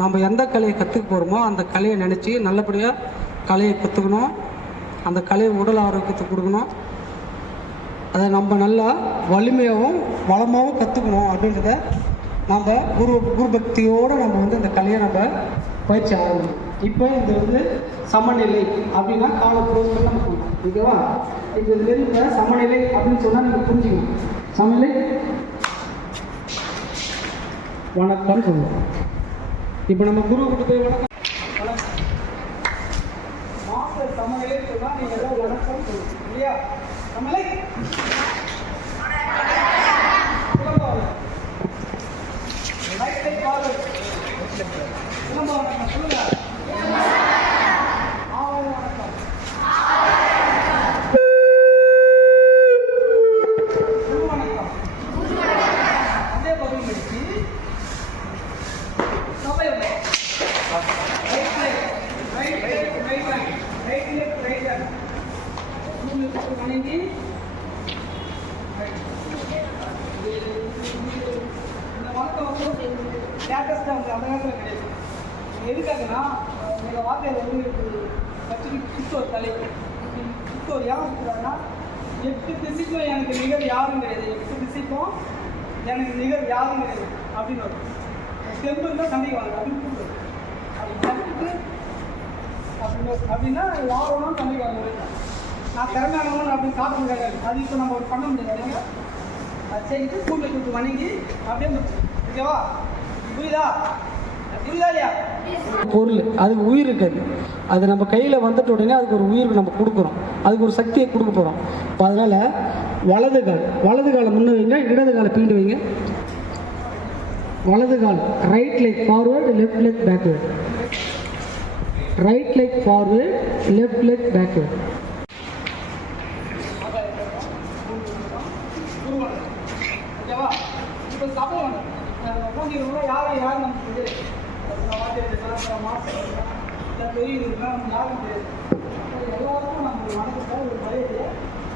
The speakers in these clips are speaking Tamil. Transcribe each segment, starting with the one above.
நம்ம எந்த கலையை கற்றுக்க போகிறோமோ அந்த கலையை நினச்சி நல்லபடியாக கலையை கற்றுக்கணும் அந்த கலையை உடல் ஆரோக்கியத்துக்கு கொடுக்கணும். அதை நம்ம நல்லா வலிமையாகவும் வளமாகவும் கற்றுக்கணும் அப்படின்றத நம்ம குரு குரு பக்தியோடு நம்ம வந்து அந்த கலையை நம்ம பயிற்சி ஆகணும் இப்போ இது வந்து சமநிலை அப்படின்னா கால புரோஸ்கள் நம்ம ஓகேவா? இப்போ இது வெளியில சமநிலை அப்படின்னு சொன்னால் நீங்கள் புரிஞ்சுக்கணும். சமநிலை வணக்கம் சொல்லுவோம். இப்போ நம்ம குரு கிட்ட போய் வணக்கம். மாஸ்டர் சமநிலை சொன்னால் நீங்கள் எல்லாம் வணக்கம் சொல்லணும் இல்லையா? சமநிலை silambam right side forward silambam வணக்கம் சொல்லுங்க ஆவண வணக்கம் குரு வணக்கம் அதே பதில் முடிச்சு சபையம் right like right like right like right like right like மூணு பக்கம் வணங்கி இந்த வணக்கம் வந்து லேட்டஸ்ட்டாக வந்து அந்த காலத்தில் கிடையாது. எதுக்காகன்னா எங்கள் வார்த்தையில் வந்து ஆக்சுவலி கிறிஸ்தவர் தலை. கிறிஸ்தவர் ஏன் இருக்கிறாங்கன்னா எட்டு திசைக்கும் எனக்கு நிகர் யாரும் கிடையாது. எட்டு திசைக்கும் எனக்கு நிகர் யாரும் கிடையாது. அப்படின்னு வரும். ஸ்டெம்பு இருந்தால் சண்டைக்கு வாங்க அப்படின்னு கூப்பிடுறது அப்படி கற்றுட்டு அப்படின்னு அப்படின்னா யார் வேணாலும் சண்டைக்கு வாங்க நான் திறமையானவன் அப்படின்னு காட்ட முடியாது அது இப்போ நம்ம பண்ண முடியாது. அது செய்யிட்டு ஸ்கூலில் கொடுத்து வணங்கி அப்படியே முடிச்சு ஓகேவா? புரியுதா புரியுதா இல்லையா? பொருள். அதுக்கு உயிர் இருக்காது. அது நம்ம கையில் வந்துட்ட உடனே அதுக்கு ஒரு உயிர் நம்ம கொடுக்குறோம் அதுக்கு ஒரு சக்தியை கொடுக்க போகிறோம் இப்போ அதனால் வலது கால். வலது காலை முன்ன வைங்க இடது காலை பின்னாடி வைங்க. வலது கால் right leg forward left leg backward right leg forward left leg backward ஓகேவா இப்போ சபை உட்காந்துருக்கோம் யாரும் யாரும் நமக்கு தெரியாது வாத்தியார் மாஸ்டர் இல்லை பெரியவங்க நமக்கு எல்லாருக்கும் நம்ம வணக்கத்தை ஒரு மரியாதையை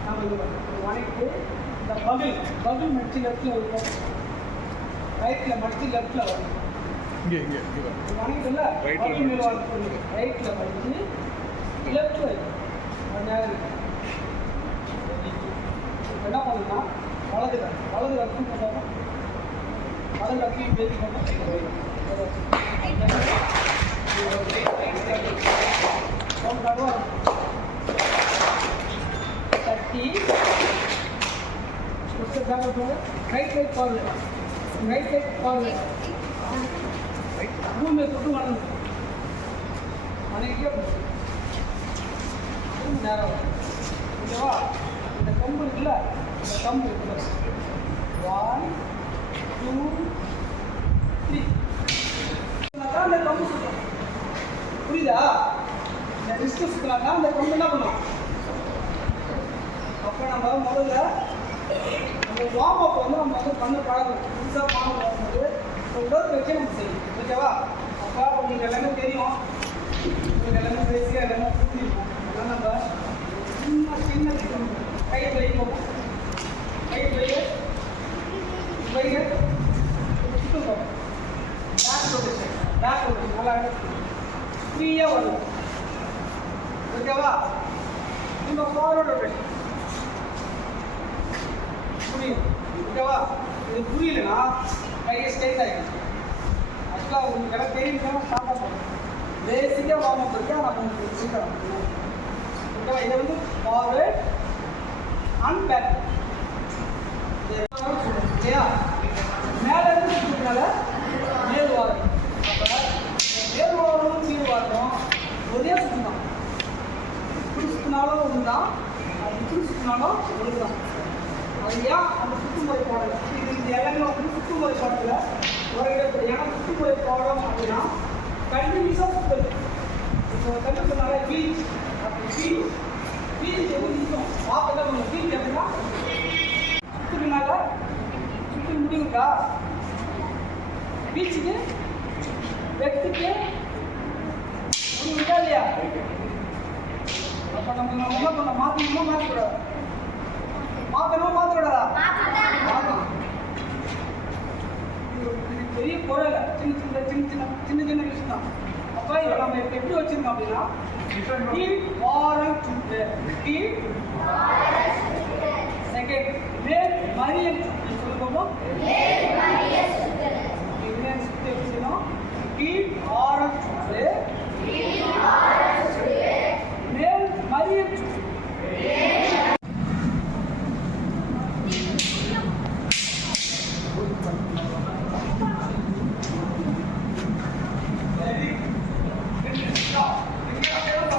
நம்ம வணக்கிட்டு இந்த பகில் பகில் மடிச்சு லெஃப்டில் இருக்கும் ரைட்டில் மடிச்சு லெஃப்டில் வரும் இங்கே இங்கே வணக்கத்தில் பகில் ரைட்டில் மடிச்சு லெஃப்டில் என்ன பண்ணுன்னா வலது வலது கட்டும் வலது கட்டையும் பேசி போட்டோம் தட்டி right right forward right right forward பூமியை தொட்டு வணங்கு வணங்கிட்டே போகும் திரும்ப நேரம் வரும். ஓகேவா இந்த கம்பு இருக்குல்ல இந்த கம்பு இருக்குல்ல ஒன் டூ த்ரீ அந்த கம்பு சுத்தம் புரியுதா இந்த ரிஸ்க்கு சுற்றினாக்கா அந்த கம்பு என்ன பண்ணும் அப்போ நம்ம முதல்ல அந்த வார்ம் அப் வந்து நம்ம வந்து பண்ண பழகணும் புதுசாக பண்ண வரும்போது உடற்பயிற்சி நம்ம செய்யணும். ஓகேவா? அப்போ உங்களுக்கு எல்லாமே தெரியும். உங்களுக்கு எல்லாமே பேசி எல்லாமே புரிஞ்சிருக்கும். அதெல்லாம் நம்ம சின்ன சின்ன கை வைப்போம் கை வைக்க வைக்க சுத்தம் பேக் ரொட்டேஷன் பேக் ரொட்டேஷன் நல்லா ஃப்ரீயாக வரும் ஓகேவா? இந்த ஃபார்வர்ட் ரொட்டேஷன் புரியும் ஓகேவா? இது புரியலன்னா கையை ஸ்ட்ரைட் ஆகிடும் ஆக்சுவலாக உங்களுக்கு எல்லாம் தெரியுதுன்னா ஸ்டார்ட் பண்ணுறோம் பேசிக்காக வார்ம் அப் இருக்கா நான் உங்களுக்கு சொல்லித்தரேன் ஓகேவா? இதை வந்து ஃபார்வர்ட் அண்ட் பேக் இல்லையா மேலே இருந்து சுற்றுனால மேல் வாரம் அப்போ மேல் வாரமும் கீழ் வாரம் ஒரே சுற்று தான் இப்படி சுற்றினாலும் ஒன்று தான் இப்படி சுற்றினாலும் ஒன்று தான் அது ஏன் அந்த சுற்றுமுறை பாடல். இது இந்த எல்லாமே வந்து சுற்றுமுறை பாடத்தில் உரையிடப்படும் ஏன்னா சுற்றுமுறை பாடம் அப்படின்னா கண்டினியூஸாக சுத்தல் இப்போ கண்டு சொன்னால பீச் அப்படி பீச் பீச் எது நிற்கும். பார்க்கல நம்ம பீச் அப்படின்னா சுற்றுனால சுற்றி முடியுங்களா பீச்சுக்கு வெட்டுக்கு முடியுங்களா இல்லையா? அப்போ நம்ம நம்ம என்ன பண்ண மாற்றிக்கணுமா மாற்றிக்கூடாது மாற்றணுமா மாற்றக்கூடாதா மாற்றணும் பெரிய குரல சின்ன சின்ன சின்ன சின்ன சின்ன சின்ன விஷயம் தான் அப்போ இதை நம்ம இப்ப எப்படி வச்சிருக்கோம் அப்படின்னா